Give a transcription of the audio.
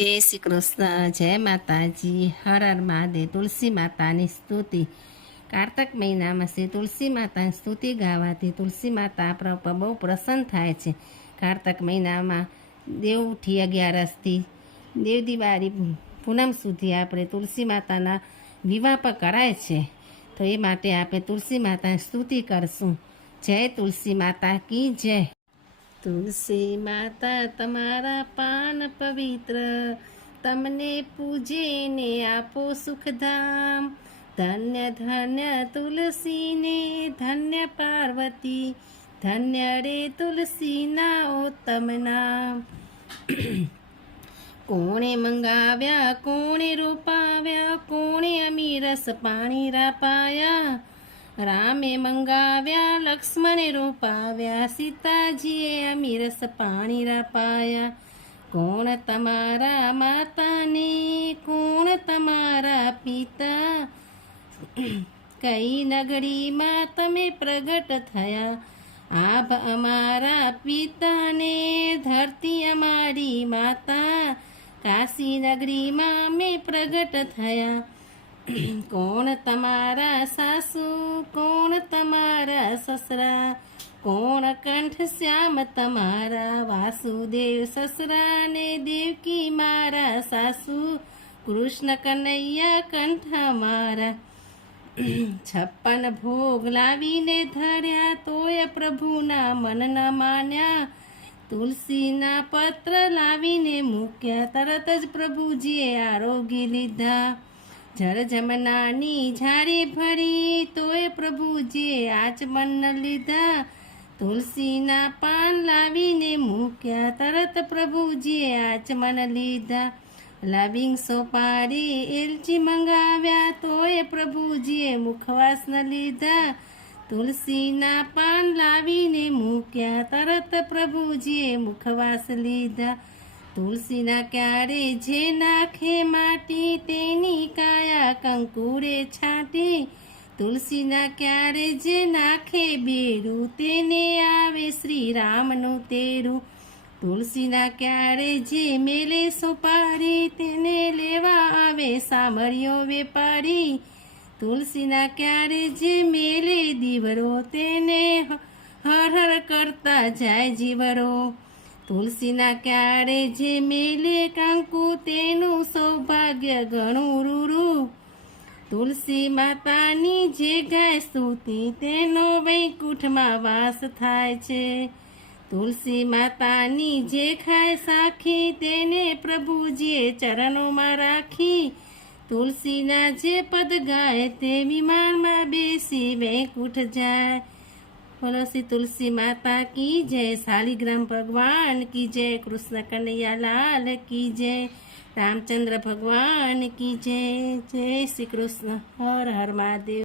જય શ્રી કૃષ્ણ, જય માતાજી, હર હર મહાદેવ. તુલસી માતાની સ્તુતિ. કાર્તક મહિનામાં શ્રી તુલસી માતાની સ્તુતિ ગાવાથી તુલસી માતા આપણા ઉપર બહુ પ્રસન્ન થાય છે. કાર્તક મહિનામાં દેવઉઠી 11થી દેવ દિવાળી પૂનમ સુધી આપણે તુલસી માતાના વિવાહ પર કરાય છે. તો એ માટે આપણે તુલસી માતાની સ્તુતિ કરશું. જય તુલસી માતા કી જય. તુલસી માતા તમારા પાન પવિત્ર, તમને પૂજે ને આપો સુખધામ. ધન્ય ધન્ય તુલસીને ધન્ય પાર્વતી, ધન્ય રે તુલસીના ઉત્તમ નામ. કોણે મંગાવ્યા, કોણે રોપાવ્યા, કોણે અમીરસ પાણી રાપાયા. રામે મંગાવ્યા, લક્ષ્મણે રોપાવ્યા, સીતાજીએ અમીરસ પાણી રાપાયા. કોણ તમારા માતાને, કોણ તમારા પિતા, કઈ નગરીમાં તમે પ્રગટ થયા. આભ અમારા પિતાને, ધરતી અમારી માતા, કાશી નગરીમાં અમે પ્રગટ થયા. કોણ તમારા સાસુ, કોણ તમારા સસરા, કોણ કંઠ શ્યામ તમારા. વાસુદેવ સસરા ને દેવકી મારા સાસુ, કૃષ્ણ કનૈયા કંઠ મારા. 56 ભોગ લાવીને ધર્યા, તોય પ્રભુના મન ન માન્યા. તુલસીના પત્ર લાવીને મૂક્યા, તરત જ પ્રભુજીએ આરોગી લીધા. જળ જમનાની ઝાડી ભરી, તોય પ્રભુજીએ આચમન લીધા. તુલસીના પાન લાવીને મૂક્યા, તરત પ્રભુજીએ આચમન લીધા. લવિંગ સોપારી એલચી મંગાવ્યા, તોય પ્રભુજીએ મુખવાસ ન લીધા. તુલસીના પાન લાવીને મૂક્યા, તરત પ્રભુજીએ મુખવાસ લીધા. તુલસીના ક્યારે જે નાખે માટી, તેની કાયા કંકુરે છાંટી. તુલસીના ક્યારે જે નાખે બેરું, તેને આવે શ્રી રામનું તેરું. તુલસીના ક્યારે જે મેલે સોપારી, તેને લેવા આવે સામરિયો વેપારી. તુલસીના ક્યારે જે મેલે દીવરો, તેને હર હર કરતા જાય જીવરો. તુલસીના ક્યારે જે મેલે કંકુ, તેનું સૌભાગ્ય ઘણું રૂરું. તુલસી માતાની જે ગાય સ્તુતિ, તેનો વૈકુંઠમાં વાસ થાય છે. તુલસી માતાની જે ખાય સાખી, તેને પ્રભુજીએ ચરણોમાં રાખી. તુલસીના જે પદ ગાય, તે વિમાનમાં બેસી વૈકુંઠ જાય. બોલો શ્રી તુલસી માતા કી જય. શાલિગ્રામ ભગવાન કી જય. કૃષ્ણ કનૈયા લાલ કી જય. રામચંદ્ર ભગવાન કી જય. જય શ્રી કૃષ્ણ. હર હર મહાદેવ.